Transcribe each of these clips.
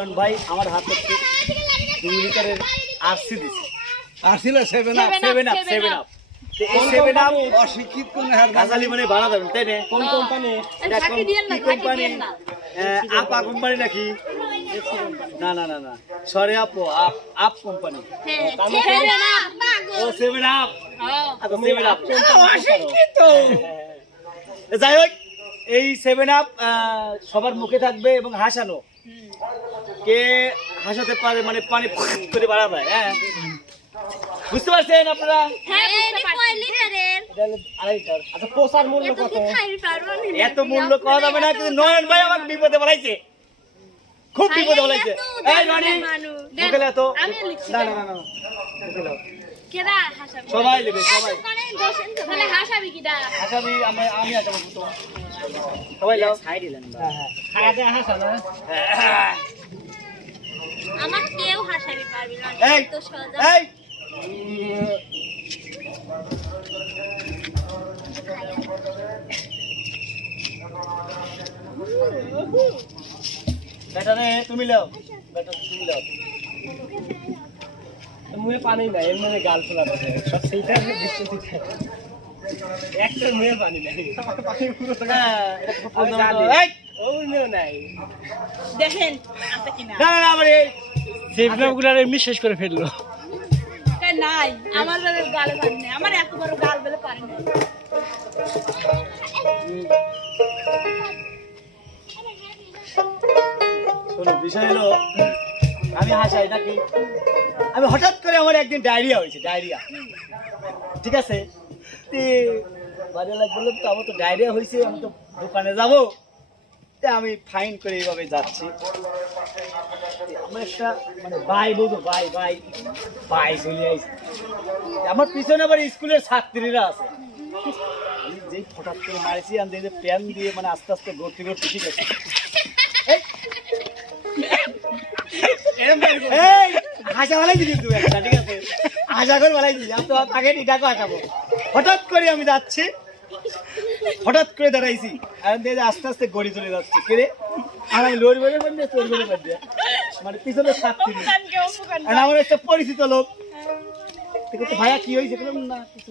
নয়ন ভাই আমার হাতে দুই লিটারের আরসি দিছে। Seven up seven up seven up এই সেভেন আপ অশিক্ষিত কোন গাজালি মানে ভাড়া দেবেন তাই না? কোন কোম্পানি না, কোম্পানি? না। আপা কোম্পানি নাকি? না না না না। সরে আপো আপ আপ কোম্পানি। ও সেভেন আপ আচ্ছা সেভেন আপ অশিক্ষিত। যাই হোক এই সেভেন আপ সবার মুখে থাকবে এবং হাসানো। কে হাসাতে পারে মানে পানি করে বাড়া দেয় হ্যাঁ? বুঝতে পারছেন আপনারা? আড়াই লিটার। আচ্ছা পোষার মূল্য কত? এত মূল্য করা যাবে না কিন্তু নয়ন ভাই আমাকে বিপদে বলাইছে খুব বিপদে বলাইছে এই রনি মুখে তো আমি না না না সবাই নেবে সবাই। আসামি আমি আমি সবাই লাও সাইড দিলেন হ্যাঁ হ্যাঁ। আমার কেউ হাসাবি পারবি না এই তো সোজা এই। বেটা রে তুমি লাও। বেটা তুমি লাও। মুহে পানি নাই এর মধ্যে গাল ফোলা আছে সব সেইটা বৃষ্টি একটা মুহে পানি নাই। পানি পুরো হ্যাঁ। এই, দেখেন না না না আমার এই দেবনামগুলার এমনি শেষ করে ফেলল। নাই আমার বেলে গালে পারি না আমার এত বড় গাল বেলে পারি না শোনো বিষয় হলো আমি হাসাই নাকি আমি হঠাৎ করে আমার একদিন ডায়রিয়া হয়েছে ডায়রিয়া। ঠিক আছে? বাড়িওয়ালা বললাম তো আমার তো ডায়রিয়া হয়েছে আমি তো দোকানে যাব। আমি ফাইন করে এইভাবে যাচ্ছি। আমার একটা মানে চলে আইছে। আমার পিছনে আবার স্কুলের ছাত্রীরা আছে। আমি যেই হঠাৎ করে মারছি আমি যে প্যান দিয়ে মানে আস্তে আস্তে গড়তে গড়তে ঠিক আছে হাসা বালাই দিলি তুই একটা ঠিক আছে? করে বালাই দিলি আমি তো তাকে এটাকে হাসাবো হঠাৎ করে আমি যাচ্ছি। হঠাৎ করে দাঁড়াইছি। আর দেখি আস্তে আস্তে গড়ি চলে যাচ্ছে। কে আর আমি লোর বেড়ে পারবে তোর বেড়ে পারবে মানে পিছনে সাক্ষী আর আমার একটা পরিচিত লোক। ভাইয়া কি হয়েছে? বললাম, না কিছু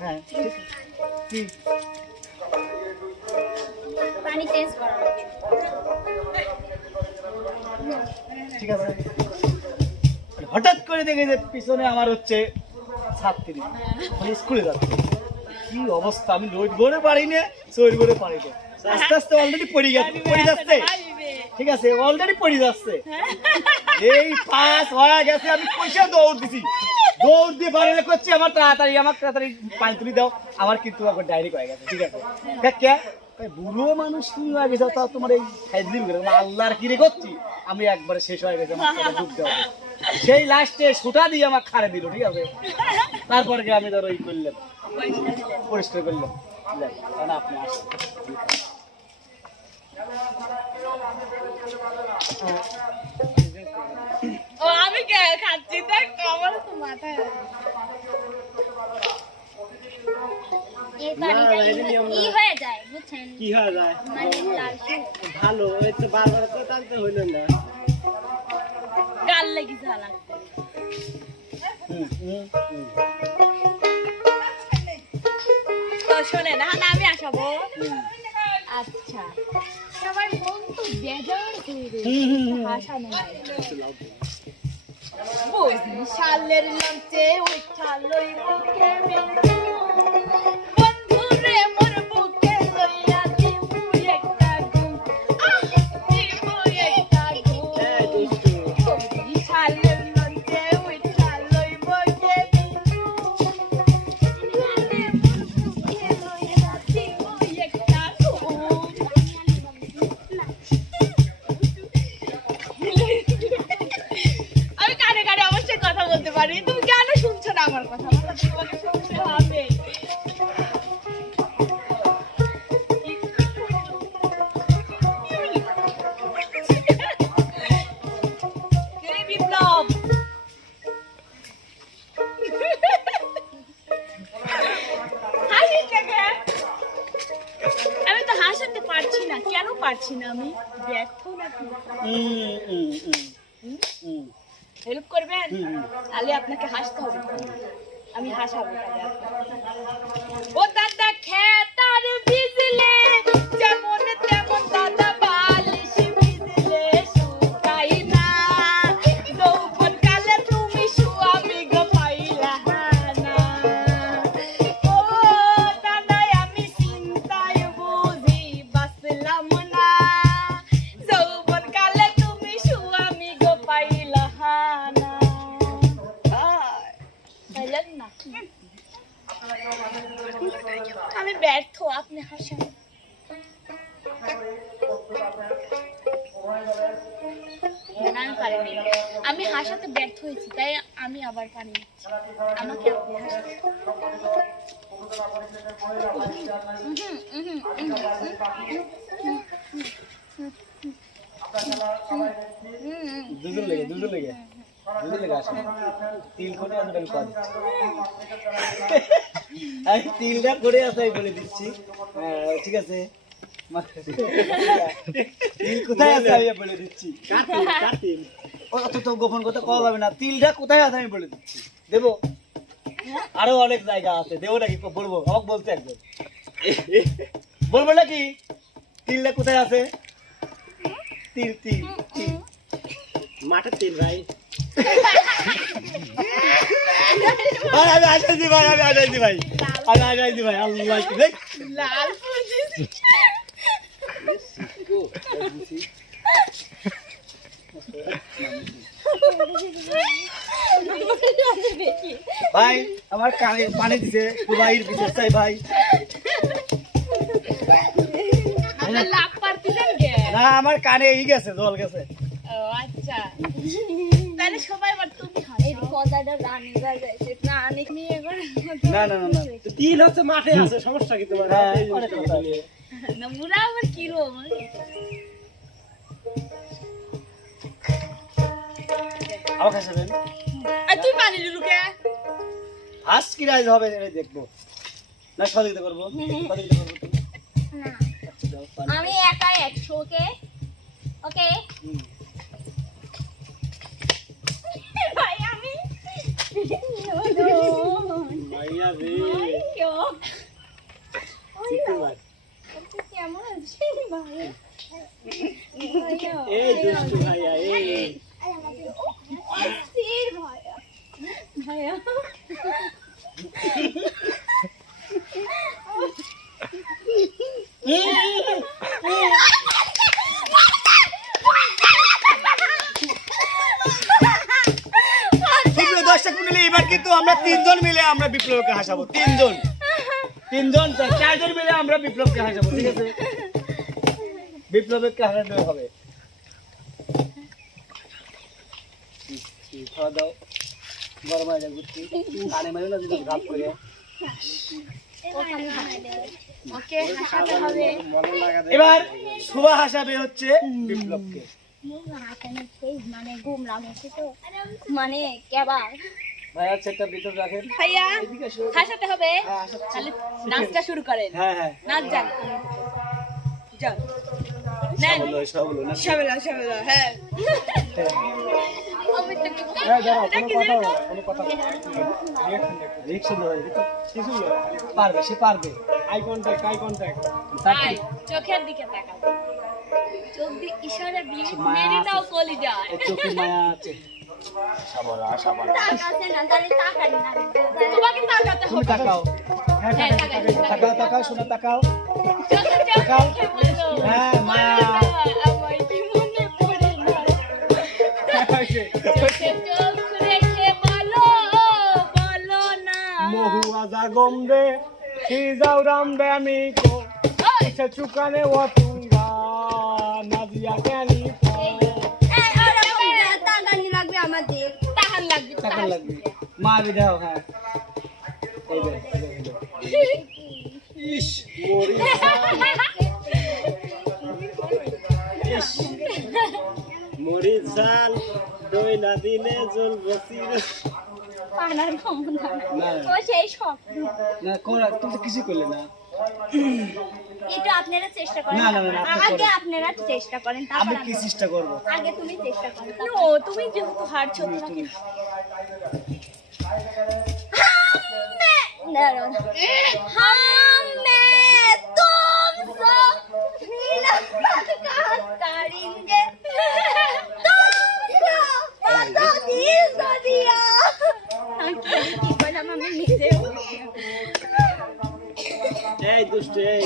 হ্যাঁ কি? পানি চেঞ্জ করা ঠিক আছে। হঠাৎ করে দেখে যে পিছনে আমার হচ্ছে ছাত্রী মানে স্কুলে যাচ্ছে। কি অবস্থা? আমি লোড করে পারি না চোর করে পারি না আস্তে আস্তে অলরেডি পড়ে গেছে পড়ে যাচ্ছে। ঠিক আছে অলরেডি পড়ে যাচ্ছে। এই পাস হয়ে গেছে আমি পয়সা দৌড় দিছি? দৌড় দিয়ে বাড়ি করছি আমার তাড়াতাড়ি আমার তাড়াতাড়ি পানি তুলি দাও। আমার কিন্তু ডায়েরি হয়ে গেছে ঠিক আছে? কে বুড়ো মানুষ তুমি হয়ে গেছো? তাও তোমার এই ফাইজলিম করে আল্লাহর কিরে করছি? আমি একবারে শেষ হয়ে গেছে আমার ডুবতে হবে। সেই লাস্টে সুটা দিয়ে আমার খারে দিল ঠিক আছে? তারপরে আমি ধরো ই করলাম পরিষ্কার করলাম কারণ আপনি আসেন। ও আমি খাচ্ছি? দেখ আমার তো মাথায় এই পানিটা ই হয়ে কি হয়ে যায়? মানে ভালো ওই তো বারবার তো টানতে হইল না। গাল লেগে হুম, হুম, তো শোনেন হ্যাঁ না আমি আসাবো। আচ্ছা। সবার মন তো বেজার হয়ে বরিশালের লঞ্চে উঠালই মুখে তাহলে আপনাকে হাসতে হবে। আমি হাসাবো ও দাদা খেতার ব্যর্থ, আপনি হাসেন। আমি হাসাতে ব্যর্থ হয়েছি, তাই আমি আবার পানি আমাকে। দুজন লেগে দুজন লেগে। গোপন কথা কওয়া যাবে না। তিলটা কোথায় আছে আমি বলে দিচ্ছি। দেবো? আরও অনেক জায়গা আছে। দেবো নাকি? বলব। আমাকে বলতে একজন। বলব নাকি? তিলটা কোথায় আছে? তিল তিল তিল। মাঠের তিল, ভাই। ভাই আমি আসাইছি ভাই আমি আসাইছি ভাই। আমি আসাইছি ভাই আল্লাহ। দেখ। লাল ভাই আমার কানে পানি দিছে কুবাইর বিশেষ চাই ভাই। না আমার কানে ই গেছে জল গেছে। ও আচ্ছা। তাহলে সবাই এবার তুমি এই কথাটা রানী বাজাইছে প্রাণী নিয়ে করে না না না না। তিল হচ্ছে মাঠে আছে সমস্যা কি তোমার? হ্যাঁ, এই অনেক জিনিসটা কথা। নিয়ে। না মুরা আবার কি রো আমার কাছে দেন তুই পানি লুকে ফার্স্ট কি রাইজ হবে এটা দেখব। না সহযোগিতা করব? সহযোগিতা করব আচ্ছা। আমি একা একশো ওকে? ওকে হুম। ভাই আমি মাইয়া রে ওই চিকু ভাই কেমন আছিস ভাই এই দুষ্টু ভাইয়া এই অস্থির ভাইয়া ভাইয়া সুপ্রিয় দর্শক মন্ডলী, এবার কিন্তু আমরা তিনজন মিলে আমরা বিপ্লবকে হাসাবো তিনজন। তিনজন চারজন মিলে আমরা বিপ্লবকে হাসাবো ঠিক আছে? বিপ্লবকে হাসাতে হবে। খাওয়া দাও। গরম হয়ে যাবে কানে মেরে না যদি করে এবার শুভ হাসাবে হচ্ছে বিপ্লবকে। মানে তো। মানে কেবার? ভাই আচ্ছা ভিতর রাখেন। ভাইয়া হাসাতে হবে। হ্যাঁ, তাহলে নাচটা শুরু করেন। হ্যাঁ হ্যাঁ। নাচ যান। যান। হ্যাঁ। হ্যাঁ। পারবে সে পারবে। আই কন্টাক্ট আই কন্টাক্ট চোখের দিকে তাকাও। চোখ দিয়ে ইশারা দিয়ে মেরে আছে। নাও কলি যায় ওর চোখে মায়া আছে। সাবরা সাবরা তোমাকে তাকাতে হবে। তাকাও। হ্যাঁ তাকাও তাকাও শোনা তাকাও। তাকাও। হ্যাঁ, মহুয়া রাম আমি কো। ওই, সে চুকানে ও তুঙ্গা নাদিয়া জ্ঞানী পো লাগবে লাগবে? মা বিদাও হ্যাঁ। ইস মরি মরি জাল দই না দিলে জল বসির পানার ক্ষমতা না। ও সেই সব। না কোন তুমি কিছু করলে না। একটু আপনারা চেষ্টা করেন না আগে আপনারা চেষ্টা করেন তারপর আমি চেষ্টা করব? আগে তুমি চেষ্টা করো। ও তুমি যেহেতু হারছো তোমাকে। না। কি বললাম আমি নিজেও এই দুষ্ট। এই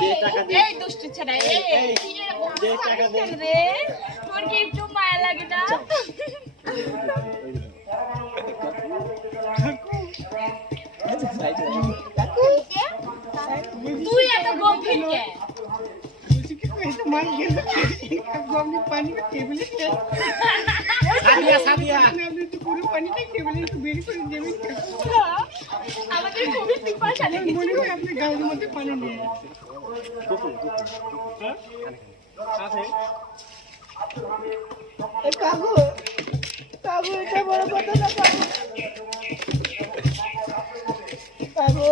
দে টাকা দে এই দুষ্টু ছেলে এই। এই, তুই এরকম দে টাকা দে। করিস কেন রে তোর কি একটু মায়া লাগে না? তুই এত গম্ভীর কে? সাদিয়া সাদিয়া। আমাদের খুবই পিপাসা লেগেছে গোকুল গোকুল হ্যাঁ আছে কাকু কাকু এটা বড় কথা না কাকু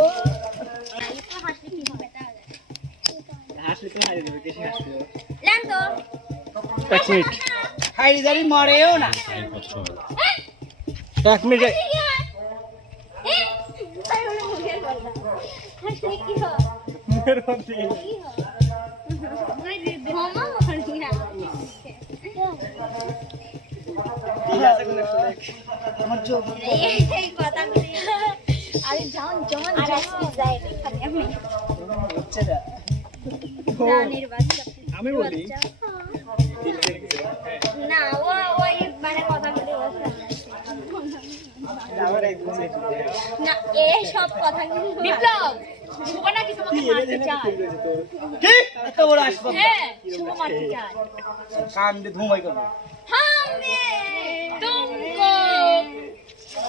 এক মিনিট হাইরি জারি মরেও না এক মিনিট। আজকে যাই খালি আমি না রানীর বাচ্চা আমি বলি। না ও ওই মানে বোন না সব কথাগুলি বিপ্লব তোমাকে মারতে চায় কি? এত বড় আসবাব। হ্যাঁ শুভ মারতে চায়। কান দিয়ে ধুমাই করব। হামে তুমকো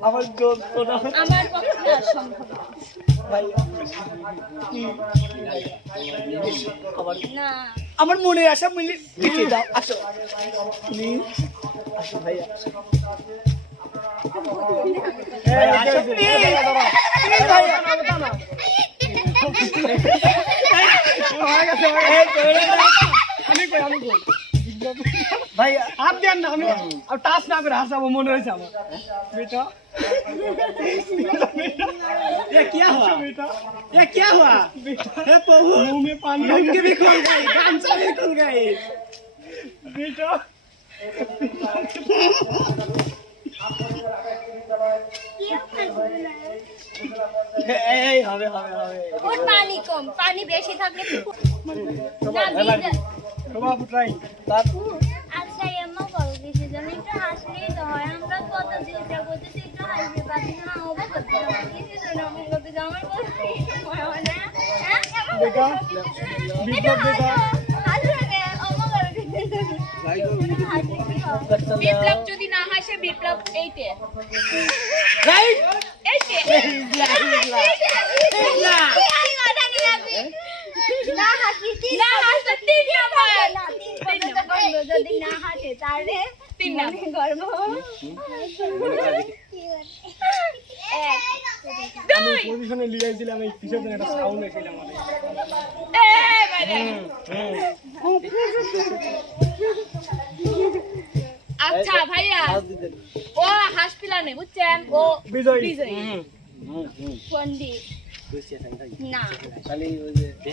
আমার আমার পক্ষে সম্ভব না। ভাই কি? এসো, আমার মনে আশা মিলি লিখে দাও আসো। প্লিজ আসো ভাই আসো। আসো। আমি কই আমি কই? ভাই হাত দেন না আমি আর টাচ না করে হাসাবো মনে হয়েছে আমার বেটা ये क्या हुआ बेटा ये क्या हुआ हे प्रभु मुंह में पानी लंगी भी खुल गई गामछा भी खुल गई बेटा এই হবে হবে হবে ওর পানি কম পানি বেশি থাকলে না ভিজে बाबा কিছু একটু হাসলেই তো হয় আমরা কত চেষ্টা করতেছি একটু হাসবে না হবে করতে কিছু জন করতে আমার হয় না হ্যাঁ বিপ্লব যদি না হাসে বিপ্লব এইটে রাইট না হাসি না যদি না হাসে তাহলে তিন করব এক আমি পজিশনে লিয়ে ছিলাম এই পিছনে একটা সাউন্ড এসেছিল আমাদের এবারে আচ্ছা ভাইয়া ও হাসপিলা নেই বুঝছেন ও বিজয় বিজয়ী পন্ডিত না খালি ওই যে একটা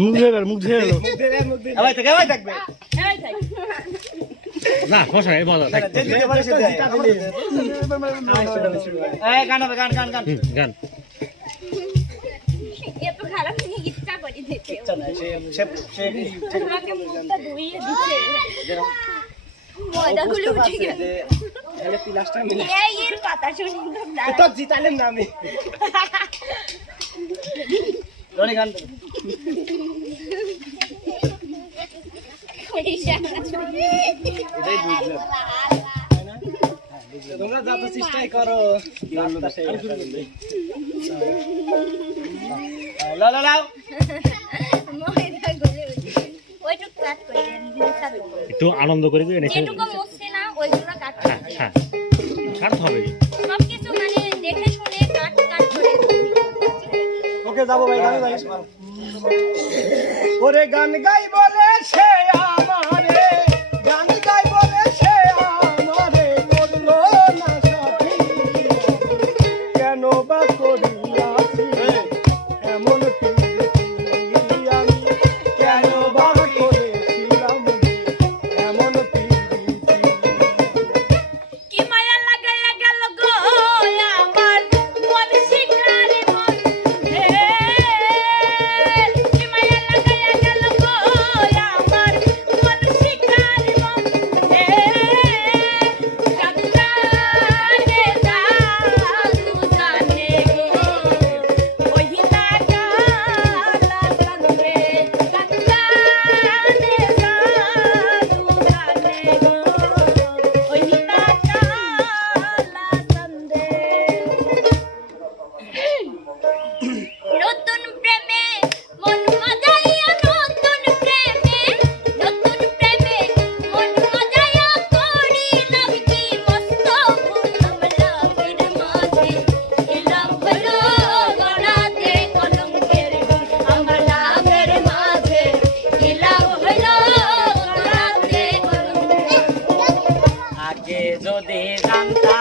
মুখ ধুয়ে মুখ ধুয়ে। থাকবে। না সমস্যা নেই মজা গান হবে গান ময়দাগুলো উঠে গেল। এখানে পিলাসটা মিলে এই এর কথা শুনি তো তো জিতালেন না আমি। রনি গান। তোমরা যত চেষ্টাই করো লাও লাও লাও। দেবো। একটু আনন্দ করে দিবেন এসে হ্যাঁ, ছাড় ছাড় হবে। ওকে যাব ভাই গান গাই ওরে গান গাই বলে সে আমারে গান গাই বলে সে আমারে বলল না কেন বা করি? canta.